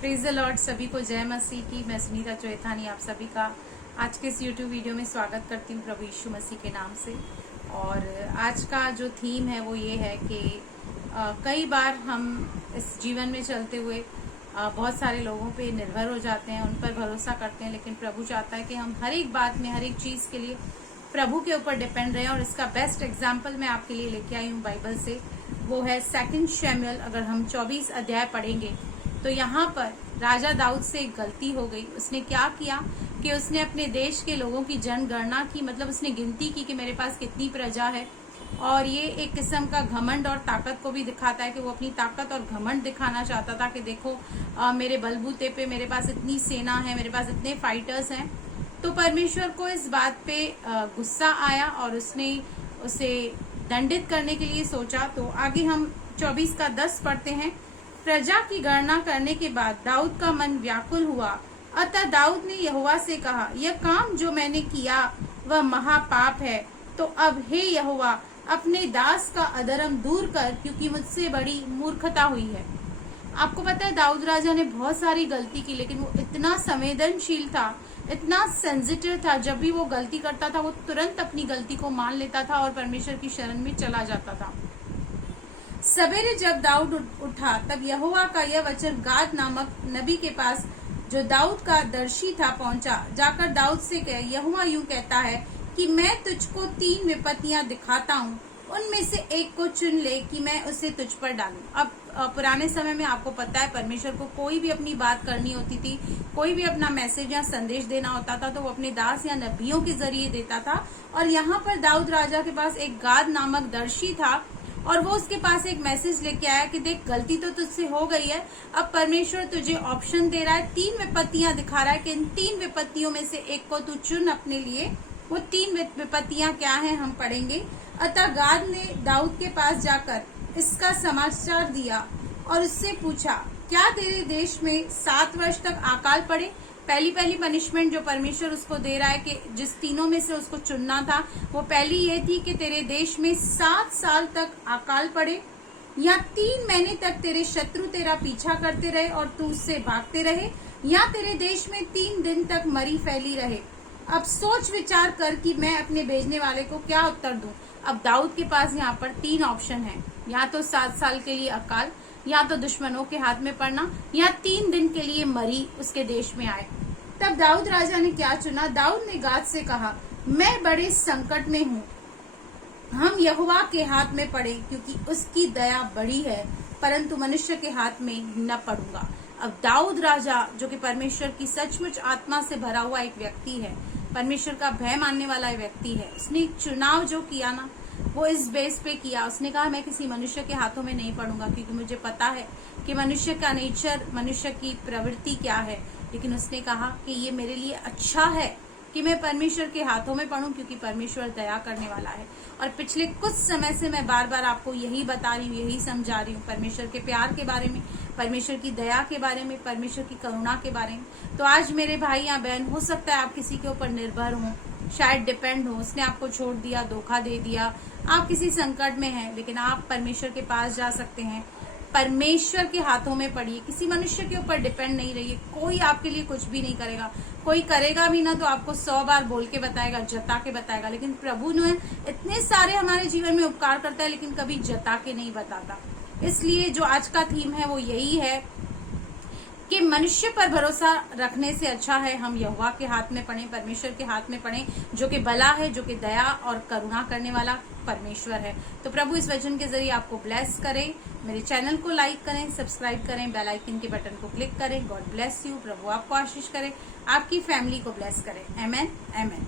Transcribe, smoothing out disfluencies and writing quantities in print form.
Praise the Lord. सभी को जय मसीह की। मैं सुनीता चौथानी आप सभी का आज के इस यूट्यूब वीडियो में स्वागत करती हूँ प्रभु यीशु मसीह के नाम से। और आज का जो थीम है वो ये है कि कई बार हम इस जीवन में चलते हुए बहुत सारे लोगों पे निर्भर हो जाते हैं, उन पर भरोसा करते हैं, लेकिन प्रभु चाहता है कि हम हर एक बात में, हर एक चीज के लिए प्रभु के ऊपर डिपेंड रहें। और इसका बेस्ट एग्जाम्पल मैं आपके लिए लेके आई हूँ बाइबल से, वो है 2 शमूएल। अगर हम 24 अध्याय पढ़ेंगे तो यहाँ पर राजा दाऊद से एक गलती हो गई। उसने क्या किया कि उसने अपने देश के लोगों की जनगणना की, मतलब उसने गिनती की कि मेरे पास कितनी प्रजा है। और ये एक किस्म का घमंड और ताकत को भी दिखाता है कि वो अपनी ताकत और घमंड दिखाना चाहता था कि देखो मेरे बलबूते पे मेरे पास इतनी सेना है, मेरे पास इतने फाइटर्स हैं। तो परमेश्वर को इस बात पे गुस्सा आया और उसने उसे दंडित करने के लिए सोचा। तो आगे हम 24:10 पढ़ते हैं। प्रजा की गणना करने के बाद दाऊद का मन व्याकुल हुआ, अतः दाऊद ने यहोवा से कहा, यह काम जो मैंने किया वह महापाप है। तो अब हे यहोवा, अपने दास का अधर्म दूर कर, क्योंकि मुझसे बड़ी मूर्खता हुई है। आपको पता है दाऊद राजा ने बहुत सारी गलती की, लेकिन वो इतना संवेदनशील था, इतना सेंसिटिव था। जब भी वो गलती करता था वो तुरंत अपनी गलती को मान लेता था और परमेश्वर की शरण में चला जाता था। सवेरे जब दाऊद उठा तब यहोवा का यह वचन गाद नामक नबी के पास, जो दाऊद का दर्शी था, पहुंचा। जाकर दाऊद से कहे, यहोवा यूं कहता है कि मैं तुझको 3 विपत्तियां दिखाता हूँ, उनमें से एक को चुन ले कि मैं उसे तुझ पर डालूं। अब पुराने समय में आपको पता है परमेश्वर को कोई भी अपनी बात करनी होती थी, कोई भी अपना मैसेज या संदेश देना होता था तो वो अपने दास या नबियों के जरिए देता था। और यहाँ पर दाऊद राजा के पास एक गाद नामक दर्शी था और वो उसके पास एक मैसेज लेके आया कि देख, गलती तो तुझसे हो गई है, अब परमेश्वर तुझे ऑप्शन दे रहा है, 3 विपत्तियां दिखा रहा है कि इन 3 विपत्तियों में से एक को तू चुन अपने लिए। वो 3 विपत्तियां क्या हैं हम पढ़ेंगे। अतः गाद ने दाऊद के पास जाकर इसका समाचार दिया और उससे पूछा, क्या तेरे देश में 7 वर्ष तक अकाल पड़े? पहली पनिशमेंट जो परमेश्वर उसको दे रहा है कि जिस तीनों में से उसको चुनना था, वो पहली ये थी कि तेरे देश में 7 साल तक अकाल पड़े, या 3 महीने तक तेरे शत्रु तेरा पीछा करते रहे और तू उससे भागते रहे, या तेरे देश में 3 दिन तक मरी फैली रहे। अब सोच विचार कर कि मैं अपने भेजने वाले को क्या उत्तर दूं। अब दाऊद के पास यहाँ पर 3 ऑप्शन है, या तो 7 साल के लिए अकाल, या तो दुश्मनों के हाथ में पड़ना, या 3 दिन के लिए मरी उसके देश में आए। तब दाऊद राजा ने क्या चुना? दाऊद ने गाद से कहा, मैं बड़े संकट में हूँ, हम यहोवा के हाथ में पड़े, क्योंकि उसकी दया बड़ी है, परंतु मनुष्य के हाथ में न पड़ूंगा। अब दाऊद राजा, जो कि परमेश्वर की सचमुच आत्मा से भरा हुआ एक व्यक्ति है, परमेश्वर का भय मानने वाला व्यक्ति है, उसने एक चुनाव जो किया ना, वो इस बेस पे किया। उसने कहा मैं किसी मनुष्य के हाथों में नहीं पड़ूंगा, क्योंकि मुझे पता है कि मनुष्य का नेचर, मनुष्य की प्रवृत्ति क्या है। लेकिन उसने कहा कि ये मेरे लिए अच्छा है कि मैं परमेश्वर के हाथों में पड़ूं, क्योंकि परमेश्वर दया करने वाला है। और पिछले कुछ समय से मैं बार बार आपको यही बता रही हूँ, यही समझा रही हूँ, परमेश्वर के प्यार के बारे में, परमेश्वर की दया के बारे में, परमेश्वर की करुणा के बारे में। तो आज मेरे भाई या बहन, हो सकता है आप किसी के ऊपर निर्भर हो, शायद डिपेंड हो, उसने आपको छोड़ दिया, धोखा दे दिया, आप किसी संकट में हैं, लेकिन आप परमेश्वर के पास जा सकते हैं। परमेश्वर के हाथों में पड़िए, किसी मनुष्य के ऊपर डिपेंड नहीं रहिए। कोई आपके लिए कुछ भी नहीं करेगा, कोई करेगा भी ना तो आपको 100 बार बोल के बताएगा, जता के बताएगा। लेकिन प्रभु ने इतने सारे हमारे जीवन में उपकार करता है, लेकिन कभी जता के नहीं बताता। इसलिए जो आज का थीम है वो यही है कि मनुष्य पर भरोसा रखने से अच्छा है हम यहोवा के हाथ में पड़े, परमेश्वर के हाथ में पड़े, जो कि भला है, जो कि दया और करुणा करने वाला परमेश्वर है। तो प्रभु इस वचन के जरिए आपको ब्लेस करें। मेरे चैनल को लाइक करें, सब्सक्राइब करें, बेल आइकन के बटन को क्लिक करें। God bless you. प्रभु आपको आशीष करे, आपकी फैमिली को ब्लेस करे। आमेन, आमेन।